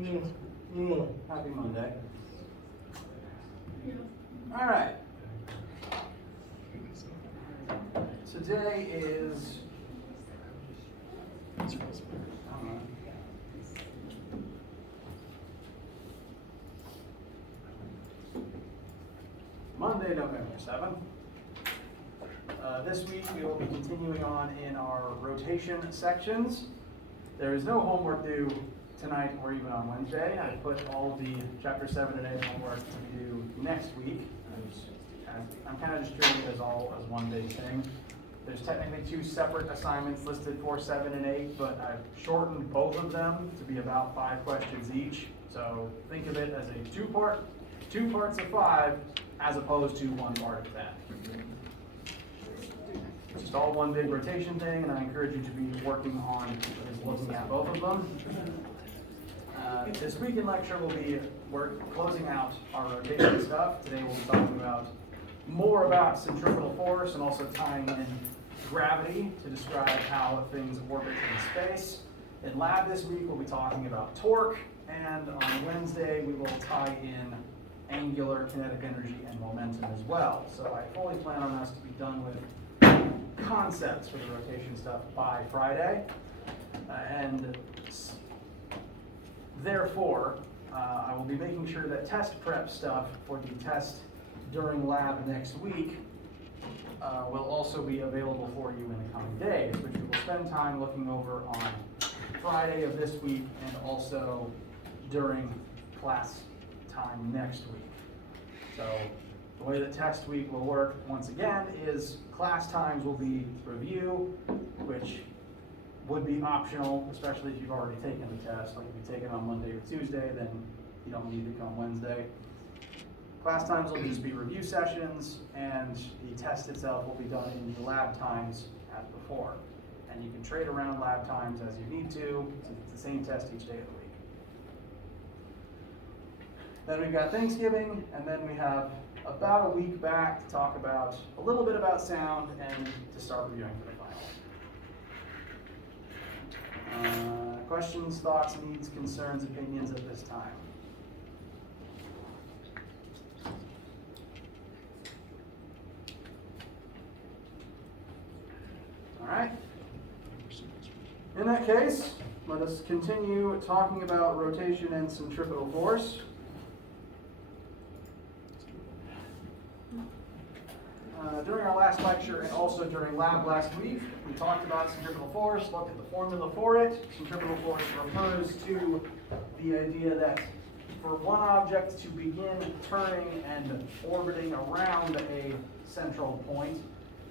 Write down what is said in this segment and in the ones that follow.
Happy Monday. All right. Today is Monday, November 7th. This week we will be continuing on in our rotation sections. There is no homework due tonight or even on Wednesday. I put all the Chapter 7 and 8 homework to be due next week. I'm kind of just treating it as all as one big thing. There's technically 2 separate assignments listed for 7 and 8, but I've shortened both of them to be about 5 questions each. So think of it as a 2 parts of 5 as opposed to 1 part of 10. It's just all one big rotation thing, and I encourage you to be working on looking at both of them. This week in lecture we're closing out our rotation stuff. Today we'll be talking about more about centripetal force and also tying in gravity to describe how things orbit in space. In lab this week we'll be talking about torque, and on Wednesday we will tie in angular kinetic energy and momentum as well. So I fully plan on us to be done with concepts for the rotation stuff by Friday, and therefore I will be making sure that test prep stuff for the test during lab next week will also be available for you in the coming days, which we will spend time looking over on Friday of this week and also during class time next week. So the way that test week will work, once again, is class times will be review, which would be optional, especially if you've already taken the test. Like if you take it on Monday or Tuesday, then you don't need to come Wednesday. Class times will just be review sessions, and the test itself will be done in the lab times as before. And you can trade around lab times as you need to, since it's the same test each day of the week. Then we've got Thanksgiving, and then we have about a week back to talk about a little bit about sound and to start reviewing for the final. Questions, thoughts, needs, concerns, opinions at this time? All right. In that case, let us continue talking about rotation and centripetal force. During our last lecture and also during lab last week, we talked about centripetal force, looked at the formula for it. Centripetal force refers to the idea that for one object to begin turning and orbiting around a central point,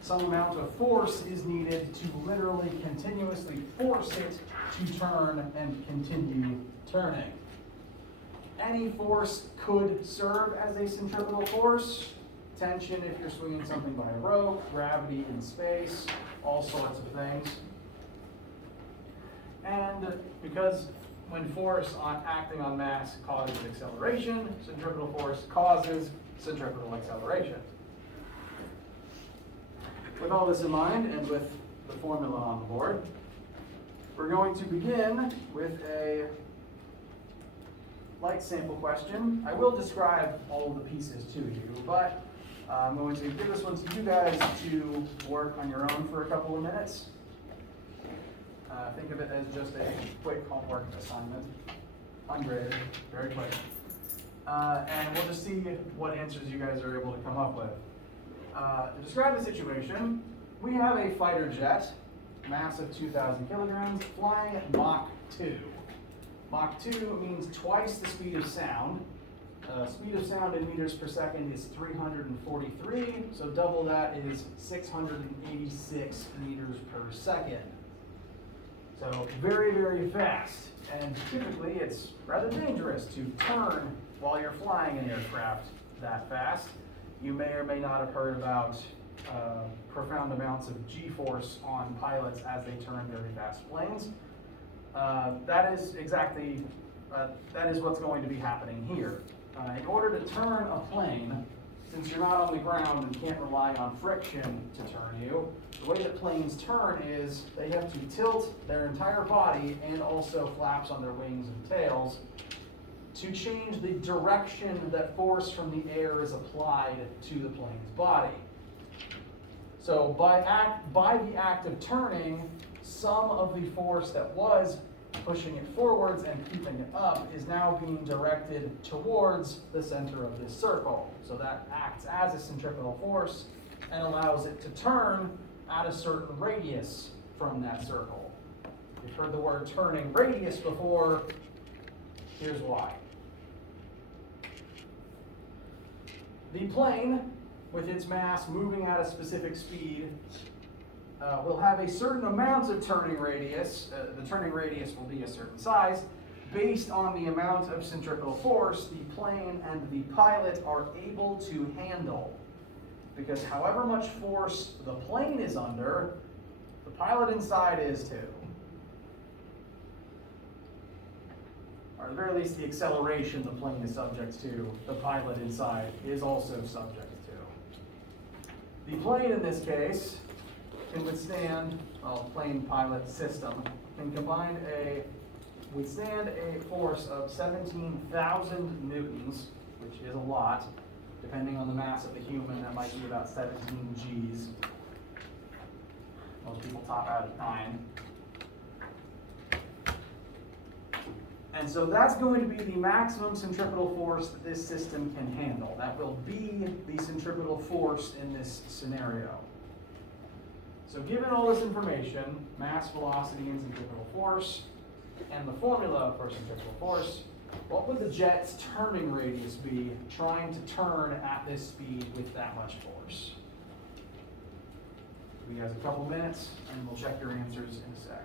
some amount of force is needed to literally continuously force it to turn and continue turning. Any force could serve as a centripetal force. Tension if you're swinging something by a rope, gravity in space, all sorts of things. And because when force acting on mass causes acceleration, centripetal force causes centripetal acceleration. With all this in mind and with the formula on the board, we're going to begin with a light sample question. I will describe all of the pieces to you, but I'm going to give this one to you guys to work on your own for a couple of minutes. Think of it as just a quick homework assignment, ungraded, very quick. And we'll just see what answers you guys are able to come up with. To describe the situation, we have a fighter jet, mass of 2,000 kilograms, flying at Mach 2. Mach 2 means twice the speed of sound. Speed of sound in meters per second is 343, so double that is 686 meters per second. So very, very fast, and typically it's rather dangerous to turn while you're flying an aircraft that fast. You may or may not have heard about profound amounts of G-force on pilots as they turn very fast planes. That is what's going to be happening here. In order to turn a plane since you're not on the ground and can't rely on friction to turn you, the way that planes turn is they have to tilt their entire body and also flaps on their wings and tails to change the direction that force from the air is applied to the plane's body. So by the act of turning, some of the force that was pushing it forwards and keeping it up is now being directed towards the center of this circle. So that acts as a centripetal force and allows it to turn at a certain radius from that circle. You've heard the word turning radius before. Here's why. The plane, with its mass moving at a specific speed, will have a certain amount of turning radius. The turning radius will be a certain size based on the amount of centripetal force the plane and the pilot are able to handle. Because however much force the plane is under, the pilot inside is too. Or at the very least, the acceleration the plane is subject to, the pilot inside is also subject to. The plane in this case can withstand, plane pilot system, can withstand a force of 17,000 newtons, which is a lot. Depending on the mass of the human, that might be about 17 Gs. Most people top out at 9. And so that's going to be the maximum centripetal force that this system can handle. That will be the centripetal force in this scenario. So given all this information, mass, velocity, and centripetal force, and the formula for centripetal force, what would the jet's turning radius be trying to turn at this speed with that much force? Give you guys a couple minutes, and we'll check your answers in a sec.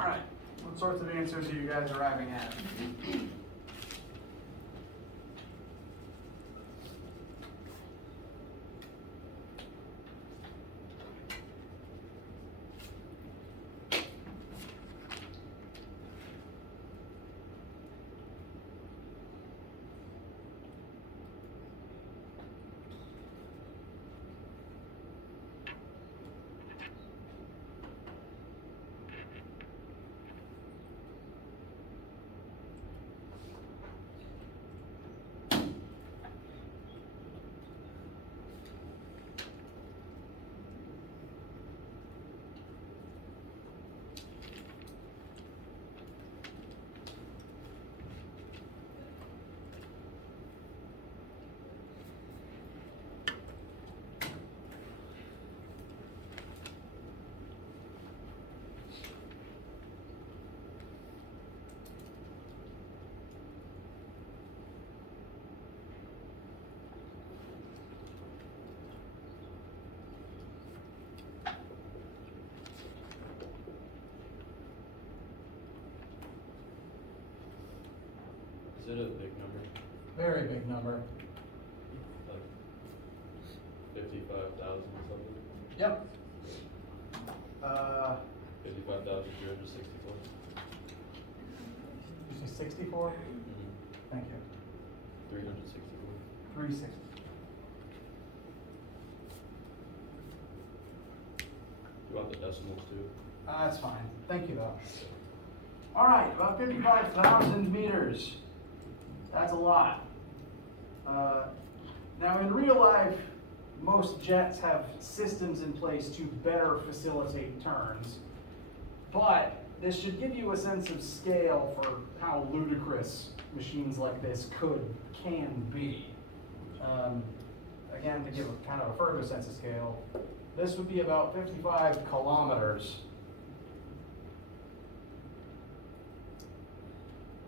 All right, what sorts of answers are you guys arriving at? Is it a big number? Very big number. Like 55,000 something? Yep. 55,364. You say 64? Thank you. 364. 360. You want the decimals too? That's fine. Thank you, though. All right, about 55,000 meters. That's a lot. Now, in real life, most jets have systems in place to better facilitate turns, but this should give you a sense of scale for how ludicrous machines like this can be. Again, to give a kind of a further sense of scale, this would be about 55 kilometers.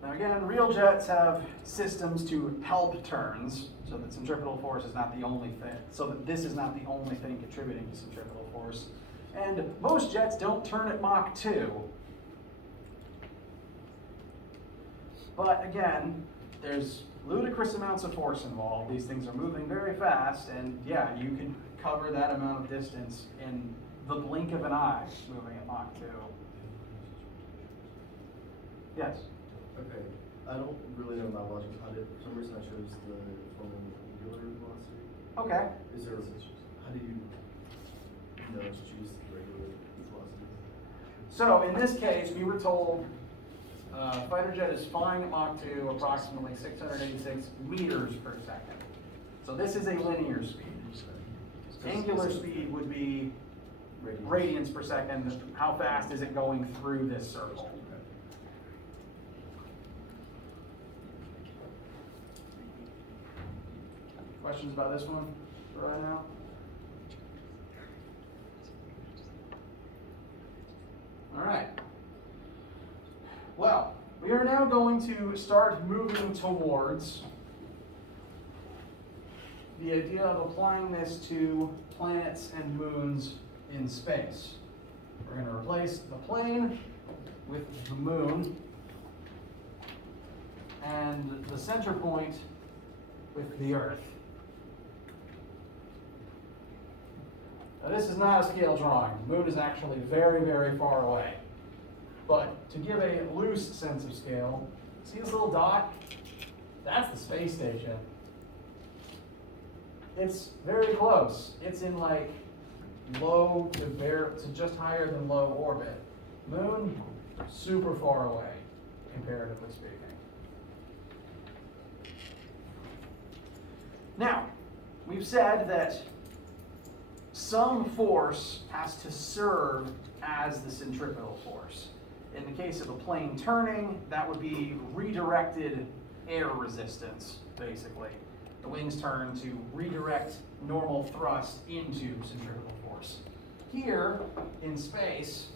Now again, real jets have systems to help turns, so that centripetal force is not the only thing, so that this is not the only thing contributing to centripetal force. And most jets don't turn at Mach 2. But again, there's ludicrous amounts of force involved. These things are moving very fast, and yeah, you can cover that amount of distance in the blink of an eye moving at Mach 2. Yes? Okay, I don't really know my logic behind it. For some reason I chose the formula with angular velocity. Okay. Is there, how do you choose the regular velocity? So in this case, we were told fighter jet is flying at Mach 2 approximately 686 meters per second. So this is a linear speed. Angular speed would be radians per second. How fast is it going through this circle? Questions about this one for right now? All right. Well, we are now going to start moving towards the idea of applying this to planets and moons in space. We're going to replace the plane with the moon and the center point with the Earth. Now this is not a scale drawing. The moon is actually very, very far away. But to give a loose sense of scale, see this little dot? That's the space station. It's very close. It's in like low to just higher than low orbit. Moon, super far away, comparatively speaking. Now, we've said that some force has to serve as the centripetal force. In the case of a plane turning, that would be redirected air resistance, basically. The wings turn to redirect normal thrust into centripetal force. Here, in space,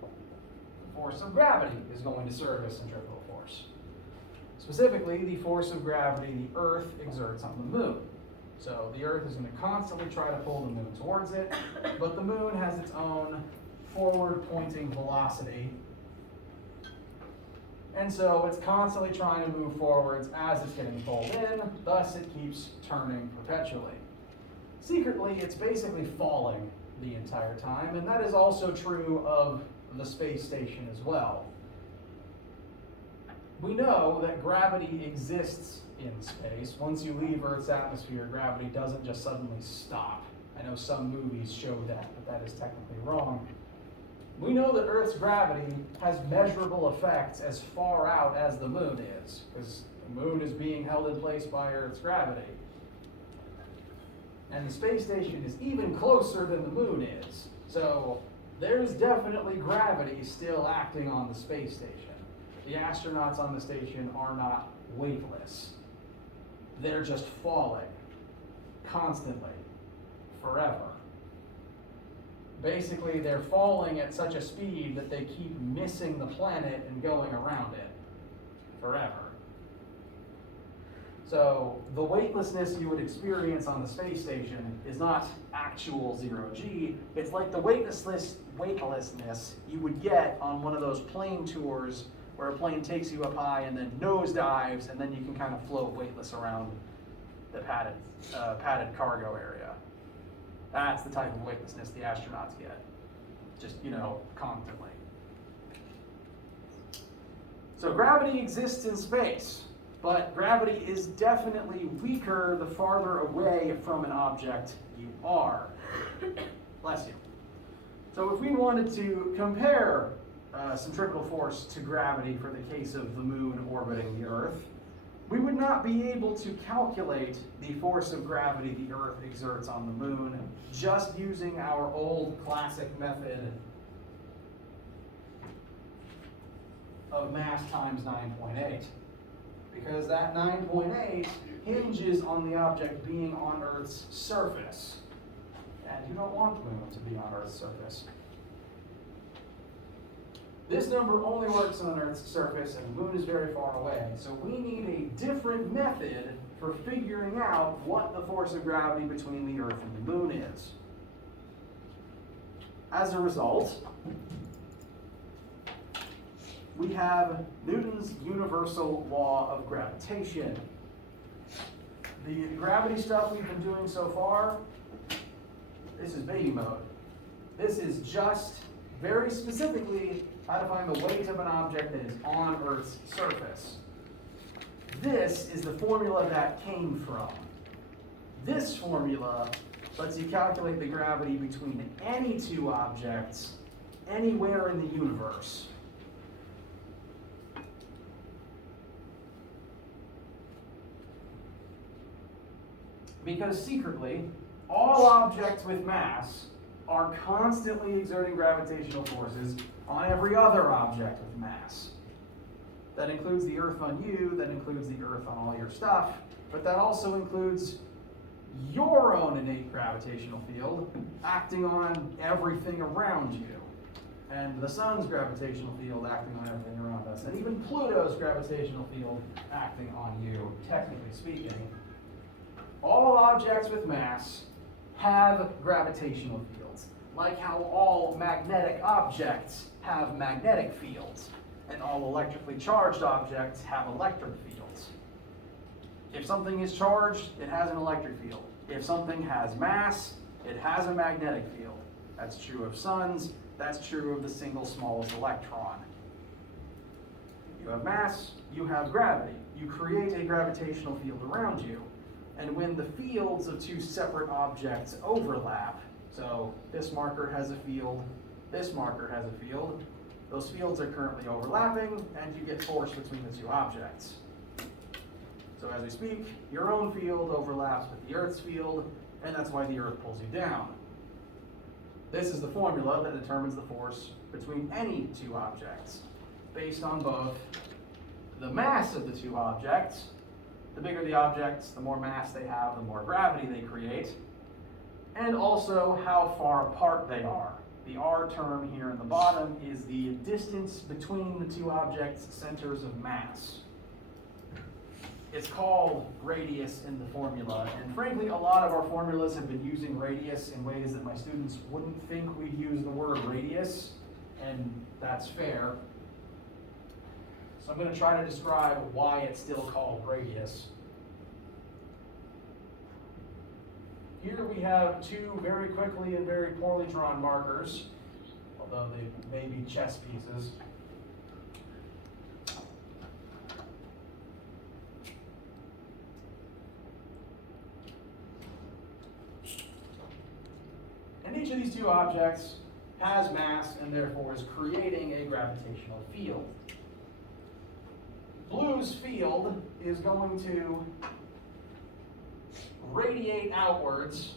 the force of gravity is going to serve as centripetal force. Specifically, the force of gravity the Earth exerts on the moon. So the Earth is going to constantly try to pull the moon towards it, but the moon has its own forward-pointing velocity. And so it's constantly trying to move forwards as it's getting pulled in, thus it keeps turning perpetually. Secretly, it's basically falling the entire time, and that is also true of the space station as well. We know that gravity exists in space. Once you leave Earth's atmosphere, gravity doesn't just suddenly stop. I know some movies show that, but that is technically wrong. We know that Earth's gravity has measurable effects as far out as the moon is, because the moon is being held in place by Earth's gravity. And the space station is even closer than the moon is. So there's definitely gravity still acting on the space station. The astronauts on the station are not weightless. They're just falling constantly, forever. Basically, they're falling at such a speed that they keep missing the planet and going around it forever. So the weightlessness you would experience on the space station is not actual zero-G. It's like the weightlessness you would get on one of those plane tours where a plane takes you up high and then nosedives, and then you can kind of float weightless around the padded cargo area. That's the type of weightlessness the astronauts get, just, constantly. So gravity exists in space, but gravity is definitely weaker the farther away from an object you are. Bless you. So if we wanted to compare centripetal force to gravity for the case of the moon orbiting the Earth, we would not be able to calculate the force of gravity the Earth exerts on the moon just using our old classic method of mass times 9.8. Because that 9.8 hinges on the object being on Earth's surface. And you don't want the moon to be on Earth's surface. This number only works on Earth's surface, and the moon is very far away. So we need a different method for figuring out what the force of gravity between the Earth and the moon is. As a result, we have Newton's universal law of gravitation. The gravity stuff we've been doing so far, this is baby mode. This is just very specifically how to find the weight of an object that is on Earth's surface. This is the formula that came from. This formula lets you calculate the gravity between any two objects anywhere in the universe. Because secretly, all objects with mass are constantly exerting gravitational forces on every other object with mass. That includes the Earth on you, that includes the Earth on all your stuff, but that also includes your own innate gravitational field acting on everything around you. And the sun's gravitational field acting on everything around us, and even Pluto's gravitational field acting on you, technically speaking. All objects with mass have gravitational fields, like how all magnetic objects have magnetic fields, and all electrically charged objects have electric fields. If something is charged, it has an electric field. If something has mass, it has a magnetic field. That's true of suns, that's true of the single smallest electron. You have mass, you have gravity. You create a gravitational field around you. And when the fields of two separate objects overlap, so this marker has a field, this marker has a field, those fields are currently overlapping, and you get force between the two objects. So as we speak, your own field overlaps with the Earth's field, and that's why the Earth pulls you down. This is the formula that determines the force between any two objects, based on both the mass of the two objects. The bigger the objects, the more mass they have, the more gravity they create, and also how far apart they are. The R term here in the bottom is the distance between the two objects' centers of mass. it's called radius in the formula. And frankly, a lot of our formulas have been using radius in ways that my students wouldn't think we'd use the word radius, and that's fair. So I'm going to try to describe why it's still called radius. Here we have two very quickly and very poorly drawn markers, although they may be chess pieces. And each of these two objects has mass and therefore is creating a gravitational field. Blue's field is going to radiate outwards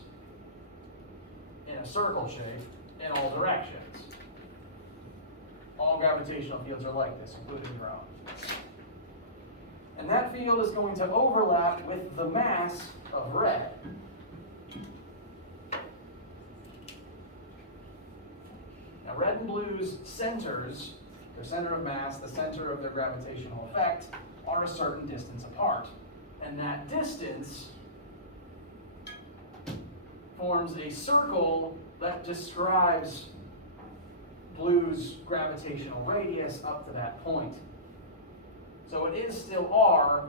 in a circle shape in all directions. All gravitational fields are like this, including your own. And that field is going to overlap with the mass of red. Now, red and blue's centers, their center of mass, the center of their gravitational effect, are a certain distance apart. And that distance forms a circle that describes blue's gravitational radius up to that point. So it is still R,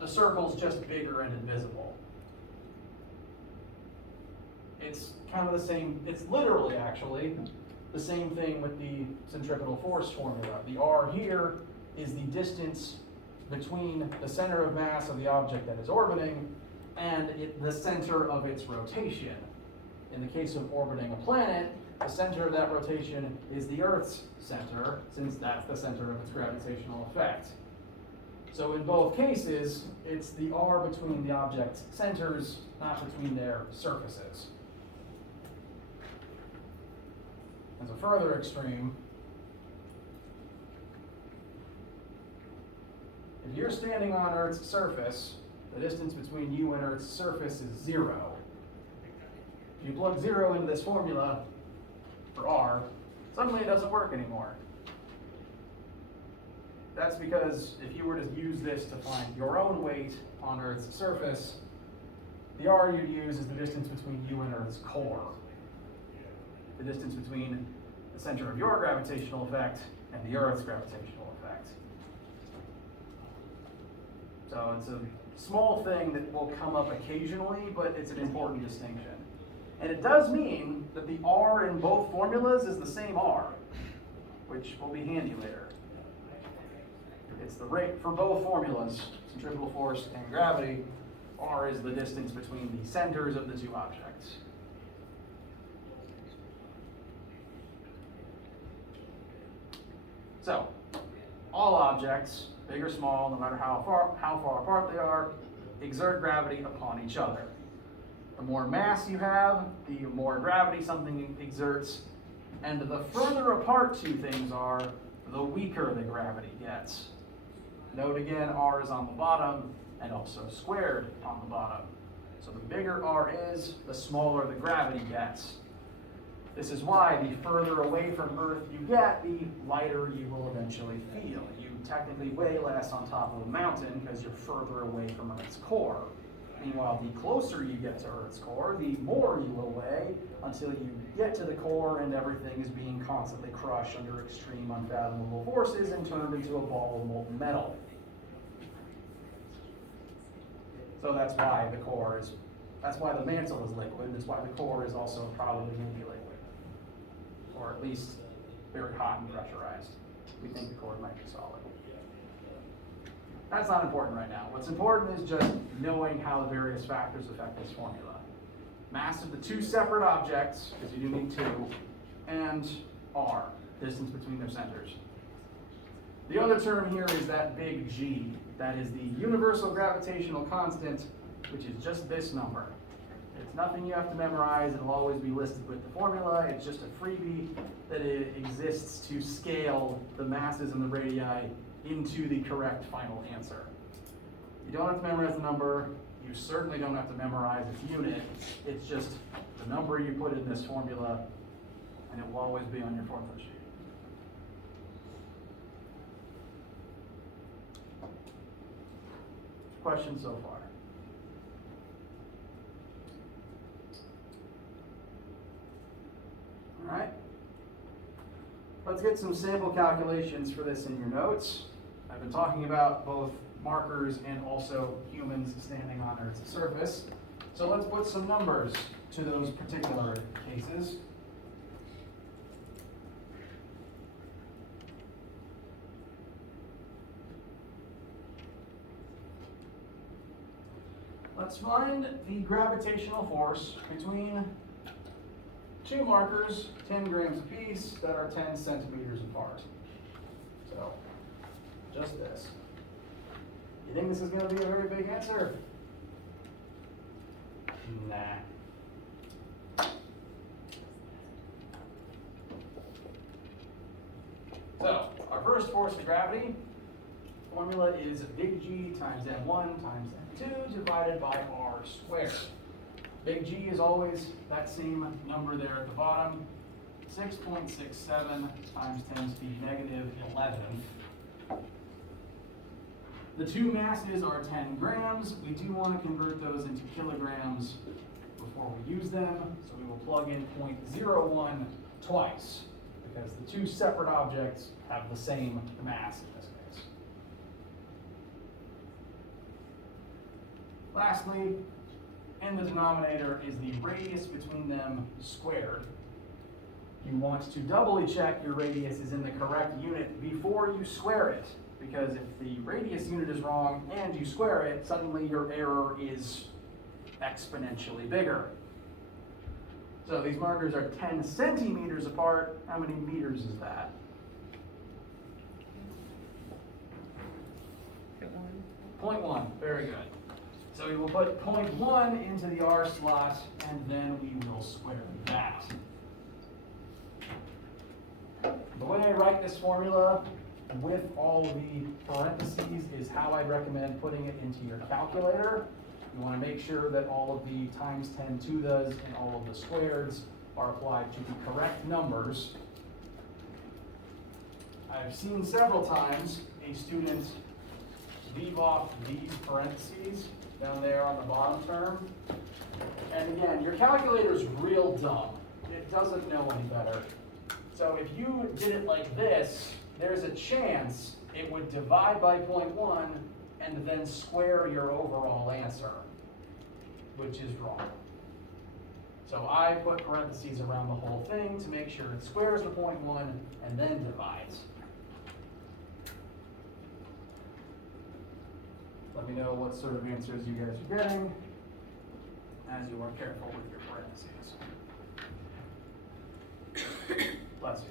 the circle's just bigger and invisible. It's kind of the same, it's literally actually the same thing with the centripetal force formula. The R here is the distance between the center of mass of the object that is orbiting and the center of its rotation. In the case of orbiting a planet, the center of that rotation is the Earth's center, since that's the center of its gravitational effect. So in both cases, it's the R between the object's centers, not between their surfaces. As a further extreme, if you're standing on Earth's surface, the distance between you and Earth's surface is 0. If you plug 0 into this formula for R, suddenly it doesn't work anymore. That's because if you were to use this to find your own weight on Earth's surface, the R you'd use is the distance between you and Earth's core. The distance between the center of your gravitational effect and the Earth's gravitational effect. So it's a small thing that will come up occasionally, but it's an important distinction. And it does mean that the R in both formulas is the same R, which will be handy later. It's the rate for both formulas, centripetal force and gravity. R is the distance between the centers of the two objects. So, all objects, big or small, no matter how far apart they are, exert gravity upon each other. The more mass you have, the more gravity something exerts, and the further apart two things are, the weaker the gravity gets. Note again, R is on the bottom and also squared on the bottom. So the bigger R is, the smaller the gravity gets. This is why the further away from Earth you get, the lighter you will eventually feel. You technically weigh less on top of a mountain because you're further away from Earth's core. Meanwhile, the closer you get to Earth's core, the more you will weigh until you get to the core and everything is being constantly crushed under extreme unfathomable forces and turned into a ball of molten metal. So that's why that's why the mantle is liquid, and that's why the core is also probably going to be liquid. Or at least very hot and pressurized. We think the core might be solid. That's not important right now. What's important is just knowing how the various factors affect this formula. Mass of the two separate objects, because you do need two, and R, distance between their centers. The other term here is that big G. That is the universal gravitational constant, which is just this number. It's nothing you have to memorize. It'll always be listed with the formula. It's just a freebie that it exists to scale the masses and the radii into the correct final answer. You don't have to memorize the number. You certainly don't have to memorize its unit. It's just the number you put in this formula, and it will always be on your formula sheet. questions so far? All right. Let's get some sample calculations for this in your notes. I've been talking about both markers and also humans standing on Earth's surface. So let's put some numbers to those particular cases. Let's find the gravitational force between two markers, 10 grams apiece, that are 10 centimeters apart. So, just this. You think this is going to be a very big answer? Nah. So, our first force of gravity formula is big G times m1 times m2 divided by r squared. Big G is always that same number there at the bottom, 6.67 times 10 to the negative 11th. The two masses are 10 grams. We do want to convert those into kilograms before we use them, so we will plug in 0.01 twice, because the two separate objects have the same mass in this case. Lastly, in the denominator is the radius between them squared. You want to doubly check your radius is in the correct unit before you square it, because if the radius unit is wrong and you square it, suddenly your error is exponentially bigger. So these markers are 10 centimeters apart. How many meters is that? 0.1, very good. So we will put 0.1 into the R slot, and then we will square that. The way I write this formula with all the parentheses is how I'd recommend putting it into your calculator. You want to make sure that all of the times 10 to those and all of the squareds are applied to the correct numbers. I've seen several times a student leave off these parentheses down there on the bottom term. And again, your calculator is real dumb. It doesn't know any better. So if you did it like this, there's a chance it would divide by 0.1 and then square your overall answer, which is wrong. So I put parentheses around the whole thing to make sure it squares the 0.1 and then divides. Let me know what sort of answers you guys are getting as you are careful with your parentheses. Bless you.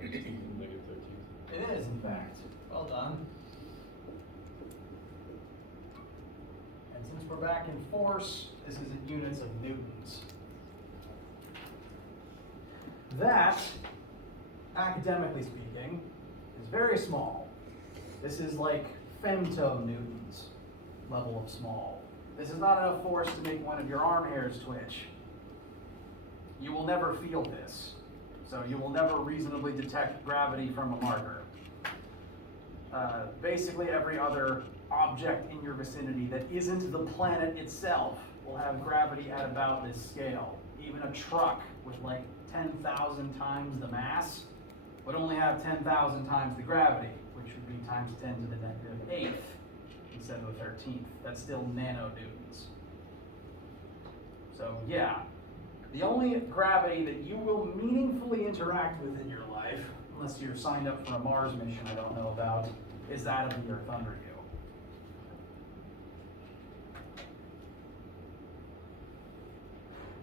Negative 13. It is, in fact. Well done. And since we're back in force, this is in units of newtons. That, academically speaking, is very small. This is like femtonewtons level of small. This is not enough force to make one of your arm hairs twitch. You will never feel this. So you will never reasonably detect gravity from a marker. Basically every other object in your vicinity that isn't the planet itself will have gravity at about this scale. Even a truck with like 10,000 times the mass would only have 10,000 times the gravity, which would be times 10 to the negative 8th instead of the 13th. That's still nanonewtons. So yeah, the only gravity that you will meaningfully interact with in your life, unless you're signed up for a Mars mission I don't know about, is that of the Earth under you.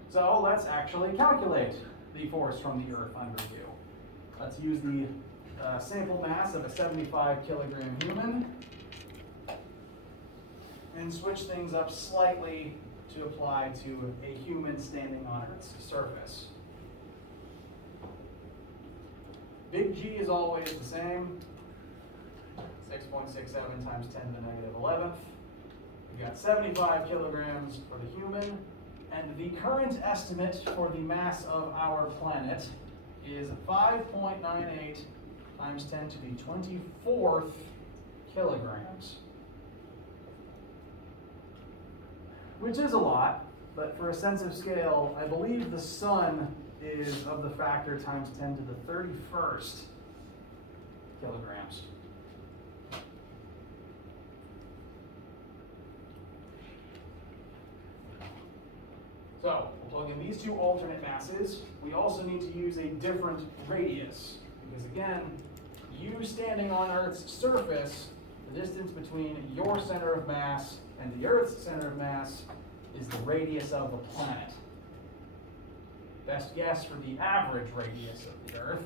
So let's actually calculate the force from the Earth under you. Let's use the sample mass of a 75 kilogram human and switch things up slightly to apply to a human standing on Earth's surface. Big G is always the same, 6.67 times 10 to the negative 11th. We've got 75 kilograms for the human, and the current estimate for the mass of our planet is 5.98 times 10 to the 24th kilograms. Which is a lot, but for a sense of scale, I believe the sun is of the factor times 10 to the 31st kilograms. So, we'll plug in these two alternate masses. We also need to use a different radius, because again, you standing on Earth's surface, the distance between your center of mass and the Earth's center of mass is the radius of the planet. Best guess for the average radius of the Earth,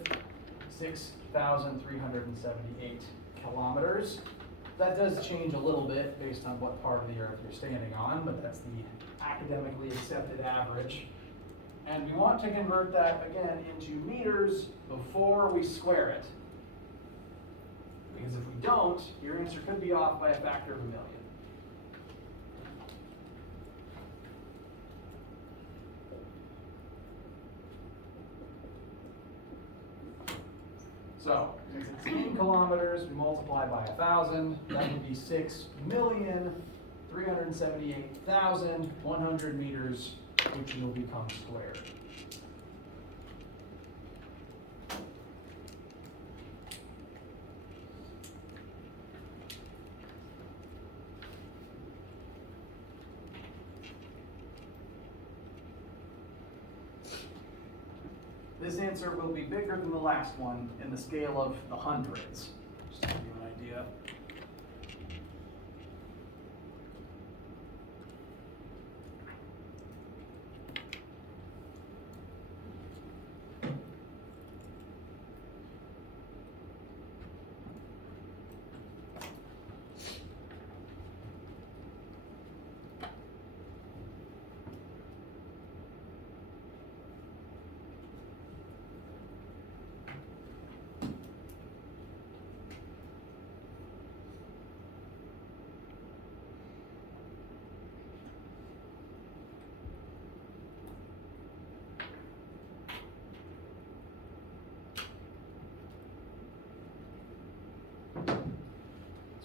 6,378 kilometers. That does change a little bit based on what part of the Earth you're standing on, but that's the academically accepted average. And we want to convert that again into meters before we square it. Because if we don't, your answer could be off by a factor of 1 million. So, since it's in kilometers, we multiply by 1,000. That would be 6,378,100 meters, which will become squared. This answer will be bigger than the last one in the scale of the hundreds, just to give you an idea.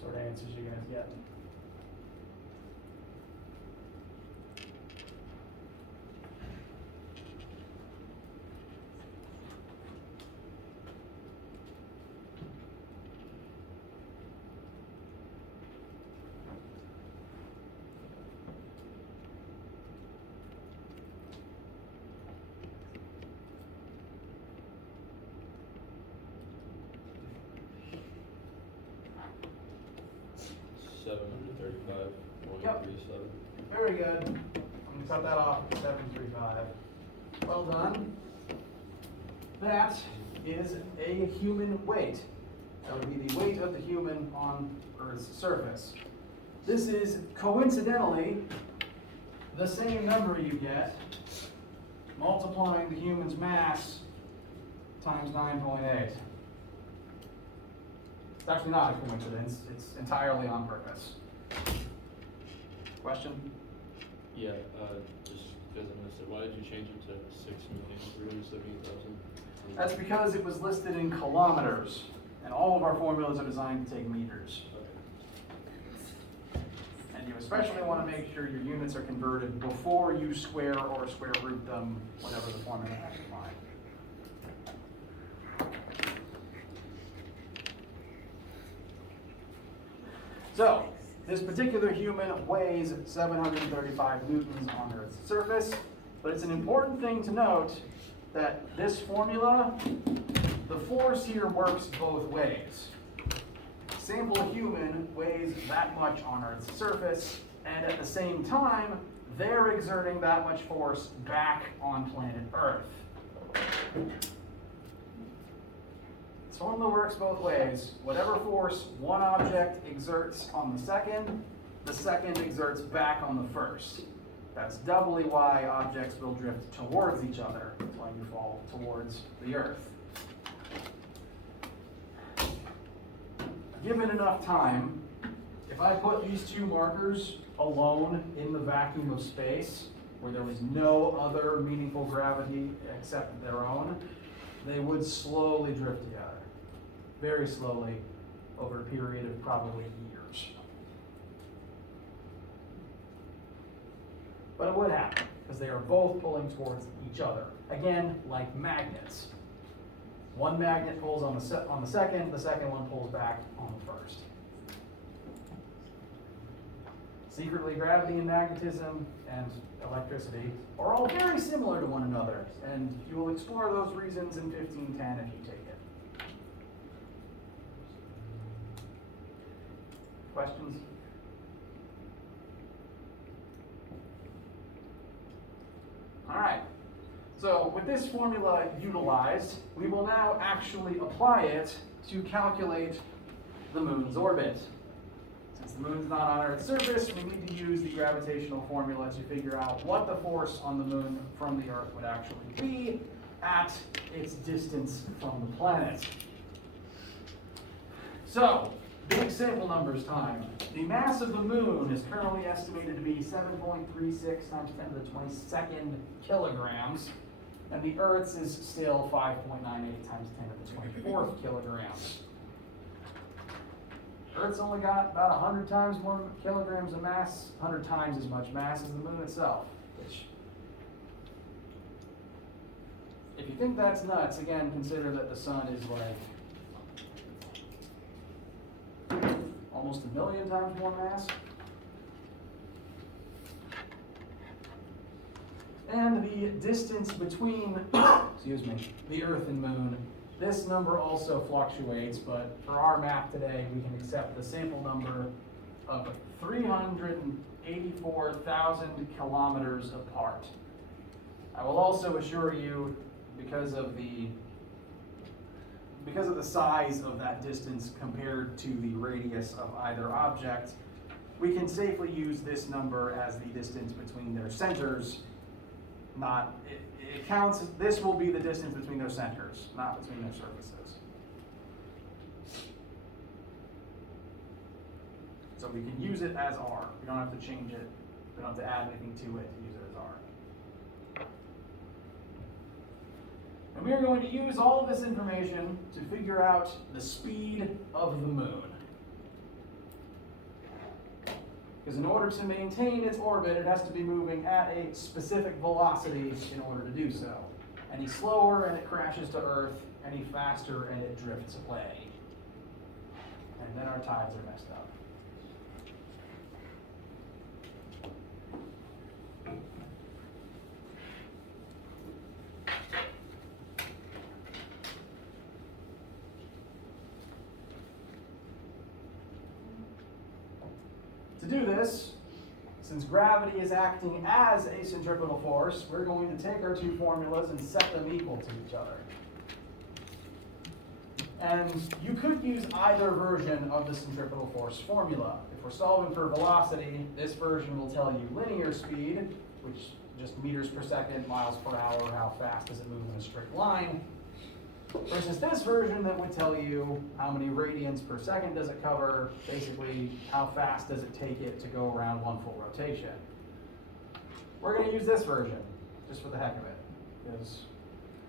Sort of answers you guys get. Yep. 735.37. Very good. I'm going to cut that off at 735. Well done. That is a human weight. That would be the weight of the human on Earth's surface. This is coincidentally the same number you get multiplying the human's mass times 9.8. It's actually not a coincidence, it's entirely on purpose. Question? Yeah, just because I missed it, why did you change it to 6,378,000? That's because it was listed in kilometers, and all of our formulas are designed to take meters. Okay. And And you especially want to make sure your units are converted before you square or square root them, whatever the formula has in mind. So, this particular human weighs 735 newtons on Earth's surface, but it's an important thing to note that this formula, the force here works both ways. Sample human weighs that much on Earth's surface, and at the same time, they're exerting that much force back on planet Earth. This formula works both ways. Whatever force one object exerts on the second exerts back on the first. That's doubly why objects will drift towards each other when you fall towards the Earth. Given enough time, if I put these two markers alone in the vacuum of space, where there was no other meaningful gravity except their own, they would slowly drift together. Very slowly, over a period of probably years. But it would happen, because they are both pulling towards each other. Again, like magnets. One magnet pulls on the second one pulls back on the first. Secretly, gravity and magnetism and electricity are all very similar to one another, and you will explore those reasons in 1510 if you take it. Questions? All right. So with this formula utilized, we will now actually apply it to calculate the moon's orbit. Since the moon's not on Earth's surface, we need to use the gravitational formula to figure out what the force on the moon from the Earth would actually be at its distance from the planet. So, big sample numbers time. The mass of the moon is currently estimated to be 7.36 times 10 to the 22nd kilograms. And the Earth's is still 5.98 times 10 to the 24th kilograms. Earth's only got about 100 times more kilograms of mass, 100 times as much mass as the moon itself, which, if you think that's nuts, again, consider that the sun is like almost 1 million times more mass. And the distance between, the Earth and Moon, this number also fluctuates, but for our math today, we can accept the sample number of 384,000 kilometers apart. I will also assure you, because of the size of that distance compared to the radius of either object, we can safely use this number as the distance between their centers. It counts, this will be the distance between their centers, not between their surfaces. So we can use it as R. We don't have to change it. We don't have to add anything to it to use it as R. And we are going to use all of this information to figure out the speed of the moon. Because in order to maintain its orbit, it has to be moving at a specific velocity in order to do so. Any slower and it crashes to Earth, any faster and it drifts away. And then our tides are messed up. To do this, since gravity is acting as a centripetal force, we're going to take our two formulas and set them equal to each other. And you could use either version of the centripetal force formula. If we're solving for velocity, this version will tell you linear speed, which just meters per second, miles per hour, how fast does it move in a straight line, versus this version that would tell you how many radians per second does it cover, basically how fast does it take it to go around one full rotation. We're going to use this version, just for the heck of it, because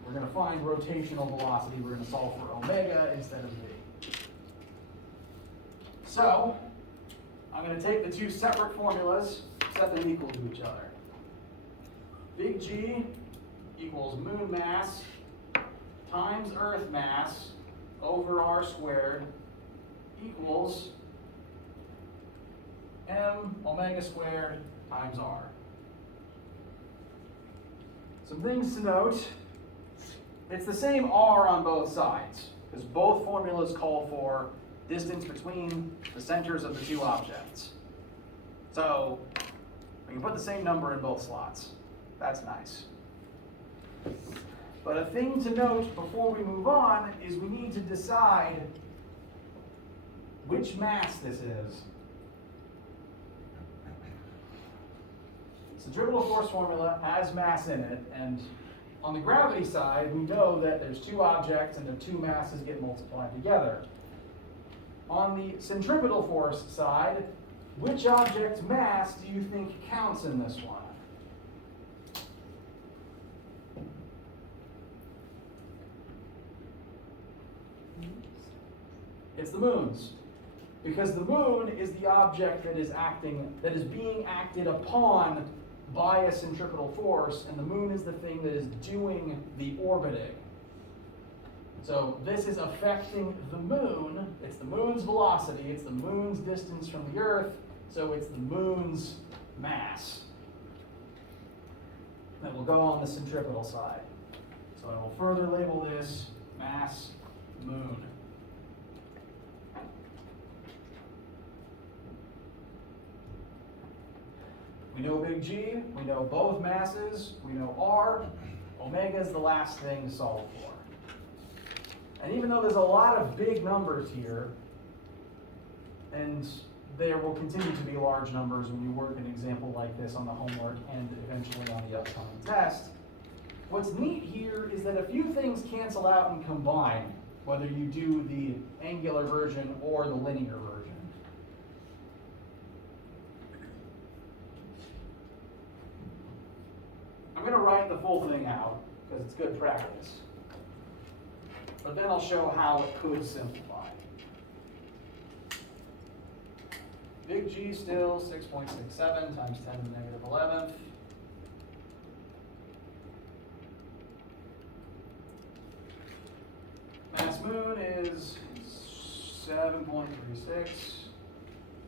we're going to find rotational velocity. We're going to solve for omega instead of v. So, I'm going to take the two separate formulas, set them equal to each other. Big G equals moon mass times Earth mass over r squared equals m omega squared times r. Some things to note. It's the same r on both sides, because both formulas call for distance between the centers of the two objects. So we can put the same number in both slots. That's nice. But a thing to note before we move on is we need to decide which mass this is. Centripetal force formula has mass in it, and on the gravity side, we know that there's two objects and the two masses get multiplied together. On the centripetal force side, which object's mass do you think counts in this one? It's the moon's. Because the moon is the object that is being acted upon by a centripetal force, and the moon is the thing that is doing the orbiting. So this is affecting the moon. It's the moon's velocity, it's the moon's distance from the Earth, so it's the moon's mass. That will go on the centripetal side. So I will further label this mass moon. We know big G, we know both masses, we know R. Omega is the last thing to solve for. And even though there's a lot of big numbers here, and there will continue to be large numbers when you work an example like this on the homework and eventually on the upcoming test, what's neat here is that a few things cancel out and combine, whether you do the angular version or the linear version. I'm going to write the full thing out because it's good practice. But then I'll show how it could simplify. Big G still 6.67 times 10 to the negative 11th. Mass moon is 7.36 times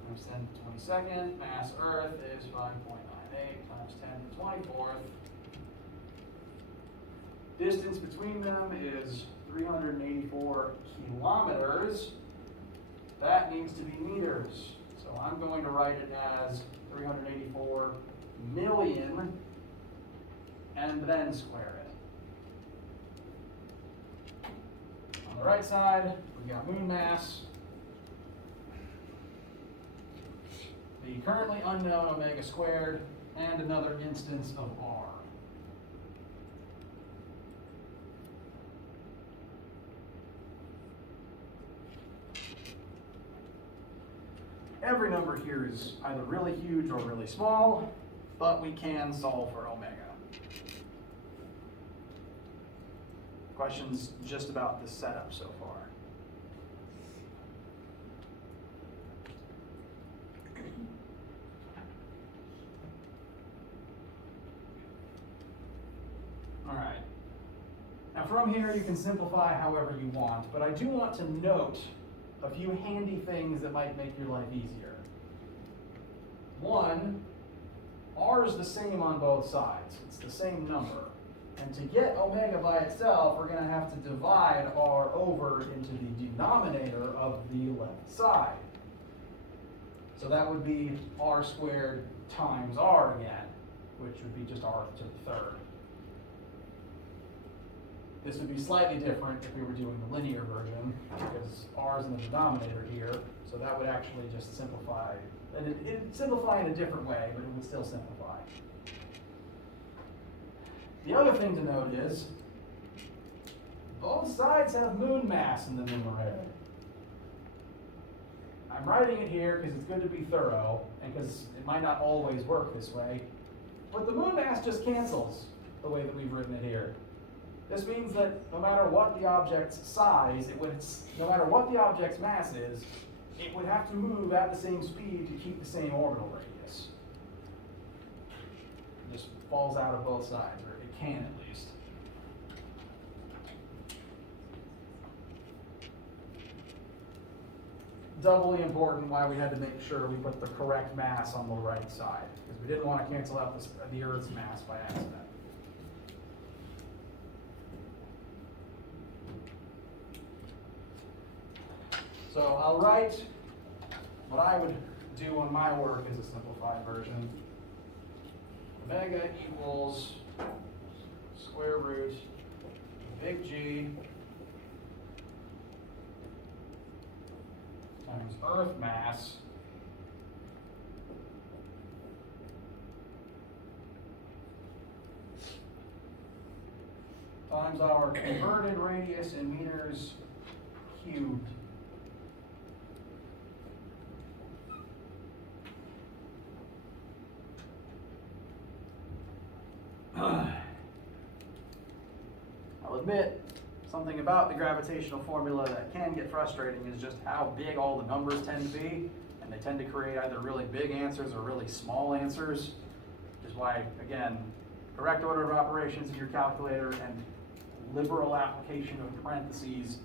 10 to the 22nd. Mass Earth is 5.98 times 10 to the 24th. Distance between them is 384 kilometers. That needs to be meters. So I'm going to write it as 384 million and then square it. On the right side, we've got moon mass, the currently unknown omega squared, and another instance of R. Every number here is either really huge or really small, but we can solve for omega. Questions just about the setup so far? All right. Now from here you can simplify however you want, but I do want to note a few handy things that might make your life easier. One, R is the same on both sides. It's the same number. And to get omega by itself, we're going to have to divide R over into the denominator of the left side. So that would be R squared times R again, which would be just R to the third. This would be slightly different if we were doing the linear version, because R is in the denominator here, so that would actually just simplify. And it'd simplify in a different way, but it would still simplify. The other thing to note is, both sides have moon mass in the numerator. I'm writing it here because it's good to be thorough, and because it might not always work this way, but the moon mass just cancels the way that we've written it here. This means that no matter what the object's size, no matter what the object's mass is, it would have to move at the same speed to keep the same orbital radius. It just falls out of both sides, or it can at least. Doubly important why we had to make sure we put the correct mass on the right side, because we didn't want to cancel out the Earth's mass by accident. So I'll write what I would do on my work as a simplified version. Omega equals square root big G times Earth mass times our converted radius in meters cubed. I'll admit, something about the gravitational formula that can get frustrating is just how big all the numbers tend to be, and they tend to create either really big answers or really small answers, which is why, again, correct order of operations in your calculator and liberal application of parentheses is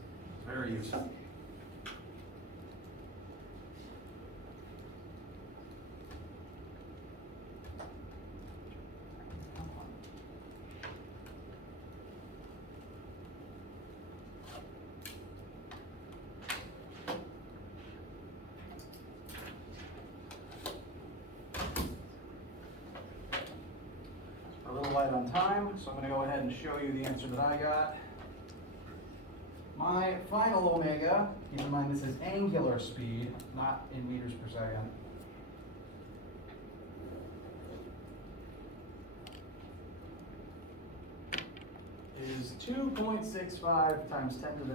very useful. A little light on time, so I'm going to go ahead and show you the answer that I got. My final omega, keep in mind this is angular speed, not in meters per second, is 2.65 times 10 to the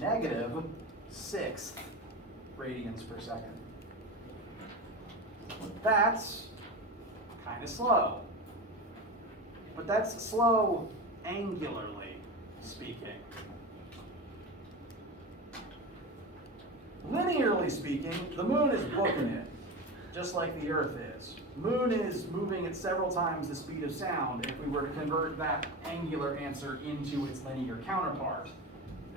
negative 6th radians per second. That's kind of slow. But that's slow angularly speaking. Linearly speaking, the moon is booking it, just like the Earth is. Moon is moving at several times the speed of sound if we were to convert that angular answer into its linear counterpart.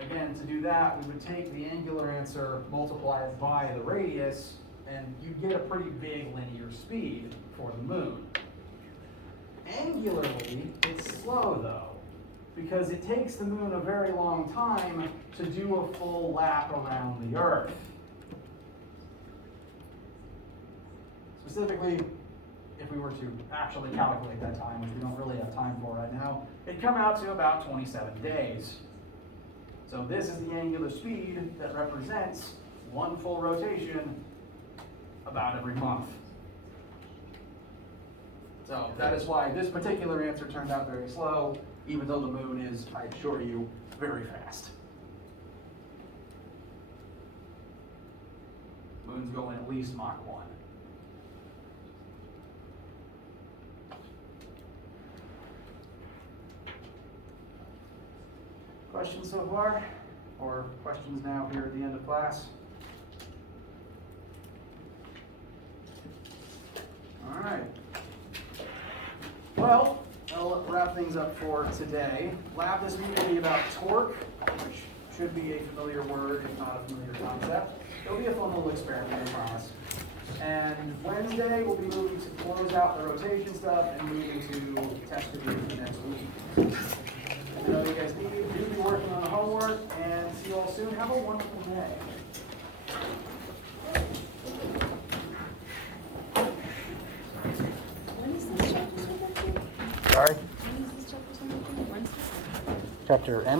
Again, to do that, we would take the angular answer, multiply it by the radius, and you get a pretty big linear speed for the moon. Angularly, it's slow though, because it takes the moon a very long time to do a full lap around the Earth. Specifically, if we were to actually calculate that time, which we don't really have time for right now, it'd come out to about 27 days. So this is the angular speed that represents one full rotation about every month. So that is why this particular answer turned out very slow, even though the moon is, I assure you, very fast. Moon's going at least Mach 1. Questions so far? Or questions now here at the end of class? All right. Well, I'll wrap things up for today. Lab this week will be about torque, which should be a familiar word, if not a familiar concept. It'll be a fun little experiment, I promise. And Wednesday, we'll be moving to close out the rotation stuff and moving to test review next week. I know you guys do be working on the homework, and see you all soon. Have a wonderful day. When is this chapter? Sorry? When is this chapter? Chapter ending?